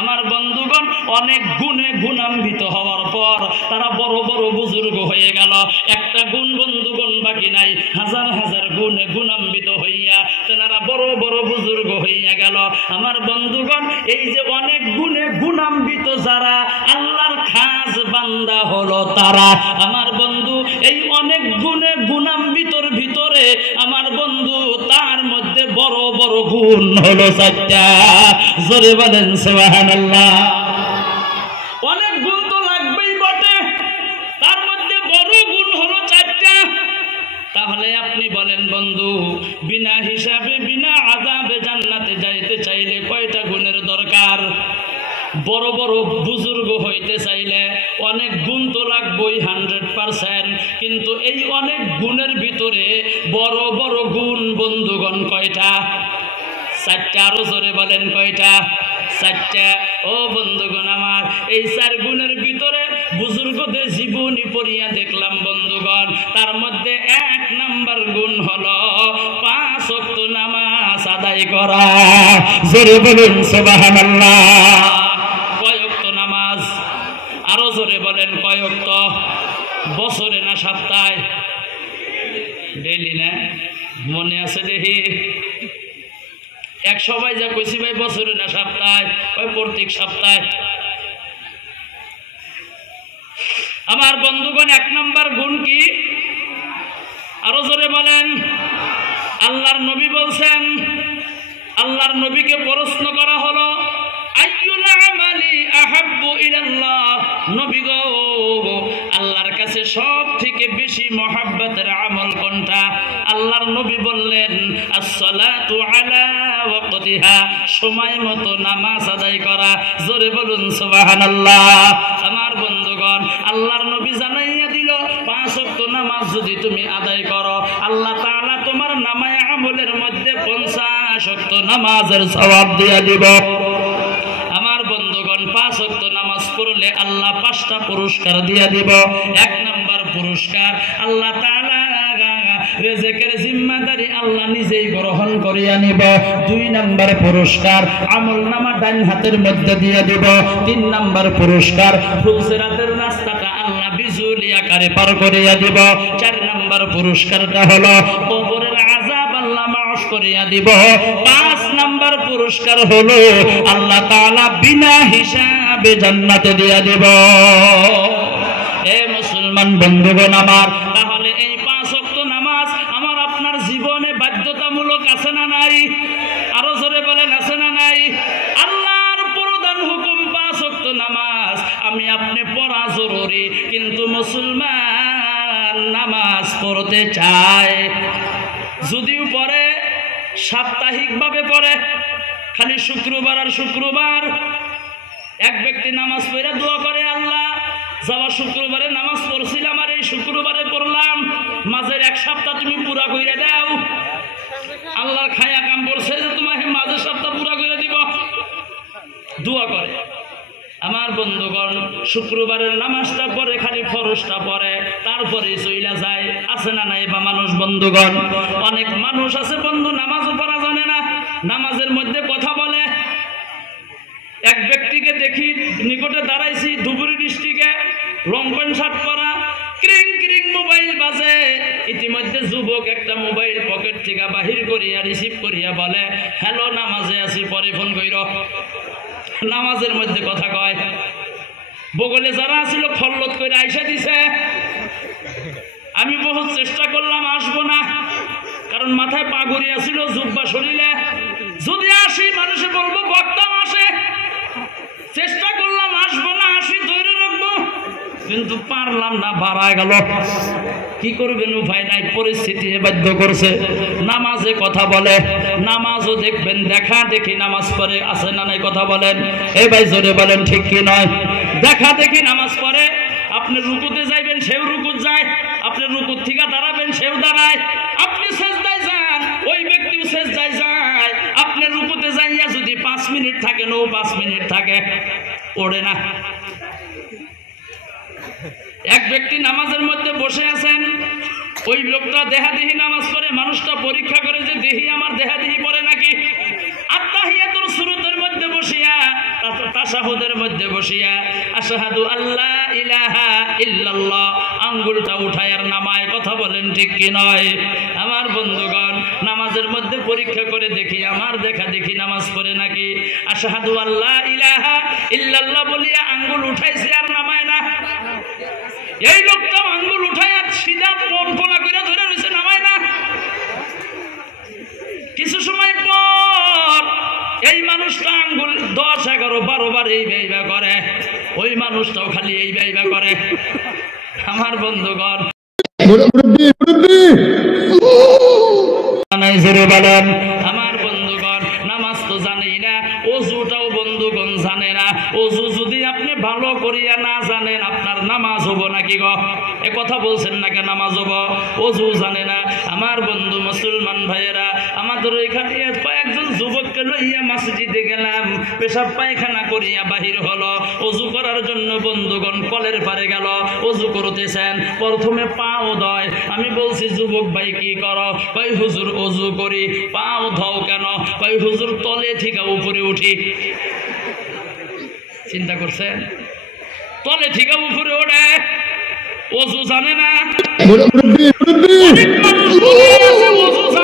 আমার বন্ধুগণ অনেক গুণে গুণান্বিত হওয়ার পর তারা বড় বড় বুজুর্গ হয়ে গেল। একটা গুণ বন্ধুগণ বাকি নাই, হাজার হাজার গুণে গুণান্বিত হইয়া তেনারা বড় বড় বুজুর্গ হইয়া গেল। আমার বন্ধুগণ এই যে অনেক গুণে গুণান্বিত যারা আল্লাহর খাস বান্দা হলো তারা, আমার বন্ধু এই অনেক গুণে গুণান্বিতর ভিতরে আমার বন্ধু তার মধ্যে বড় বড় গুণ হলো চারটা। জোরে বলেন সুবহানাল্লাহ। অনেক গুণ তো লাগবেই বটে, তার মধ্যে বড় গুণ হলো চারটা। তাহলে আপনি বলেন বন্ধু, বিনা হিসাবে বিনা আযাবে জান্নাতে যাইতে চাইলে কয়টা গুণের দরকার? বড় বড় বুজুর্গ হইতে চাইলে অনেক গুণ তো লাগবেই 100%, কিন্তু এই অনেক গুণের ভিতরে বড় বড় গুণ বন্ধুগণ কয়টা? চারটা। আরো জোরে বলেন কয়টা? চারটা। ও বন্ধুগণ আমার, এই চার গুণের ভিতরে বুজুর্গদের জীবনী পড়িয়া দেখলাম বন্ধুগণ, তার মধ্যে 1 নাম্বার গুণ হলো 5 ওয়াক্ত নামাজ আদায় করা। জোরে বলেন সুবহানাল্লাহ। কয় ওয়াক্ত নামাজ? আরো জোরে বলেন কয় ওয়াক্ত? বছরে না সপ্তাহে? ডেইলি না? মনে আছে দেখি? এক সবাই যা কইছি ভাই বছরে না সপ্তাহে? ওই প্রত্যেক সপ্তাহে। আমার বন্ধুগণ 1 নাম্বার গুণ কি? আরো জোরে বলেন। আল্লাহর নবী বলছেন, আল্লাহর নবীকে প্রশ্ন করা হলো, আইয়ুল আমালি আহাব্বু ইলাল্লাহ, নবী গো আল্লাহর কাছে সব থেকে বেশি মহব্বতের আমল কোনটা? আল্লাহর নবী বললেন, আসসালাতু আলা ওয়াক্তিহা, সময় মতো নামাজ আদায় করা। জোরে বলুন সুবহানাল্লাহ। আমার বন্ধুগণ আল্লাহর নবী জানাইয়া দিল, 5 ওয়াক্ত নামাজ যদি তুমি আদায় করো, আল্লাহ তাআলা তোমার নামায়ে আমলের মধ্যে 50 ওয়াক্ত নামাজের সওয়াব দিয়ে দিব। আমার বন্ধুগণ 5 ওয়াক্ত নামাজ পড়লে আল্লাহ 5টা পুরস্কার দিয়ে দিব। 1 নাম্বার পুরস্কার, আল্লাহ তাআলা রিজিকের জিম্মাদারি আল্লাহ নিজেই গ্রহণ করিয়া নিব। 2 নাম্বার পুরস্কার, আমলনামা ডান হাতের মধ্যে দিয়ে দিব। 3 নাম্বার পুরস্কার, ফুলসিরাতের রাস্তাটা আল্লাহ বিজুলি আকারে পার করিয়া দিব। 4 নাম্বার পুরস্কারটা হলো কবরের আযাব আল্লাহ মাফ করিয়া দিব। 5 নাম্বার পুরস্কার হলো আল্লাহ তাআলা বিনা হিসাবে জান্নাতে দিয়া দিব। এ মুসলমান বন্ধুগণ আমার, তাহলে এই 5 ওয়াক্ত নামাজ আমার আপনার জীবনে বাধ্যতামূলক আছে না নাই? আরো জোরে বলেন আছে না নাই? আল্লাহর প্রধান হুকুম 5 ওয়াক্ত নামাজ আমি আপনি পড়া জরুরি, কিন্তু মুসলমান নামাজ পড়তে চায়, যদিও পড়ে সাপ্তাহিকভাবে পড়ে, খালি শুক্রবার আর শুক্রবার। এক ব্যক্তি নামাজ পড়ে দোয়া করে, আল্লাহ যাওয়া শুক্রবারে নামাজ পড়ছিলাম আর এই শুক্রবারে পড়লাম, মাঝের 1 সপ্তাহ তুমি পুরা কইরা দাও। আল্লাহর খায়া কাম বলছে যে তোমাকে মাঝের সপ্তাহ পুরা কইরা দিব, দোয়া করে। আমার বন্ধুগণ শুক্রবারের নামাজটা পড়ে, খালি ফরজটা পড়ে, তারপরে চইলা যায়। আছে না নাই বা মানুষ বন্ধুগণ? অনেক মানুষ আছে বন্ধু নামাজও পড়া জানে না, নামাজের মধ্যে কথা বলে। এক ব্যক্তিকে দেখি, নিকটে দাঁড়াইছি, ধুবুরি ডিস্ট্রিক্টে, রং প্যান্ট শার্ট পরা, ক্রিং ক্রিং মোবাইল বাজে। ইতিমধ্যে যুবক একটা মোবাইল পকেট থেকে বাহির করিয়া রিসিভ করিয়া বলে, হ্যালো নামাজে আছি, পরে ফোন কইর। নামাজের মধ্যে কথা কয়। বগলে যারা আসছিল খল্লত করে আইসা দিছে। আমি বহুত চেষ্টা করলাম আসবো না, কারণ মাথায় পাগড়ি আসছিল, জুব্বা শরীরে। যদি আসি মানুষে বলবো বক্তা আসে, চেষ্টা করলাম আসবো না, আসি ধরে রাখবো, কিন্তু পারলাম না, বাড়ায় গেল। কি করবেন, উপায় নাই, পরিস্থিতি বাধ্য করছে। নামাজে কথা বলে, নামাজও দেখবেন দেখা দেখি নামাজ পড়ে। আছে না নাই কথা বলেন? এই ভাই জোরে বলেন ঠিক কি নয়? দেখা দেখি নামাজ পড়ে। আপনি রুকুতে যাইবেন, সেও রুকুত যায়। আপনি রুকুত থেকে দাঁড়াবেন, সেও দাঁড়ায়। আপনি সেজদায় যান, ওই ব্যক্তিও সেজদায় যায়। আপনি রুকুতে যাইয়া যদি 5 মিনিট থাকেন, ও 5 মিনিট থাকে, ওড়ে না। এক ব্যক্তি নামাজের মধ্যে বসে আছেন, ওই লোকটা দেহাদেহি নামাজ পড়ে। মানুষটা পরীক্ষা করে যে দেহি আমার দেহাদেহি পড়ে নাকি। তাশাহুদের মধ্যে বসিয়া আশহাদু আল্লা ইলাহা ইল্লাল্লাহ আঙ্গুলটা উঠায় আর নামায়। কথা বলেন ঠিক কি নয়? আমার বন্ধুগণ, নামাজের মধ্যে পরীক্ষা করে দেখি আমার দেখা দেখি নামাজ পড়ে নাকি। আশহাদু আল্লা ইলাহা ইল্লাল্লাহ বলিয়া আঙ্গুল উঠাইছে আর নামায় না। এই লোকটা আঙ্গুল উঠায় আর সিধা পোনা করে ধরে রয়েছে, নামায় না। কিছু সময় পর এই মানুষটা আঙ্গুল 10, 11, 12 বার এই ব্যয়বা করে, ওই মানুষটাও খালি এই ব্যয়বা করে। আমার বন্ধুগণ, আমার বন্ধুগণ, নামাজ তো জানেই না, অজুটাও বন্ধুগণ জানে না। অজু যদি আপনি ভালো করিয়া না জানেন, আপনার নামাজ হবো নাকি গো? এ কথা বলছেন না কেন? নামাজ হবো, অজু জানে না। আমার বন্ধু মুসলমান ভাইয়েরা, আমাদের এখানে কয়েকজন যুবককে লইয়া মসজিদে গেলাম, পেশাব পায়খানা করিয়া বাহির হলো, অজু করার জন্য বন্ধুগণ কলের পারে গেল, অজু করতেছেন, প্রথমে পাও ধয়। আমি বলছি যুবক ভাই কি করো? কই হুজুর অজু করি। পাও ধও কেন? কই হুজুর তলে ঠিকা উপরে উঠি। চিন্তা করছেন? তলে ঠিকা উপরে ওঠে, অজু জানে না। অনেক মানুষ অজু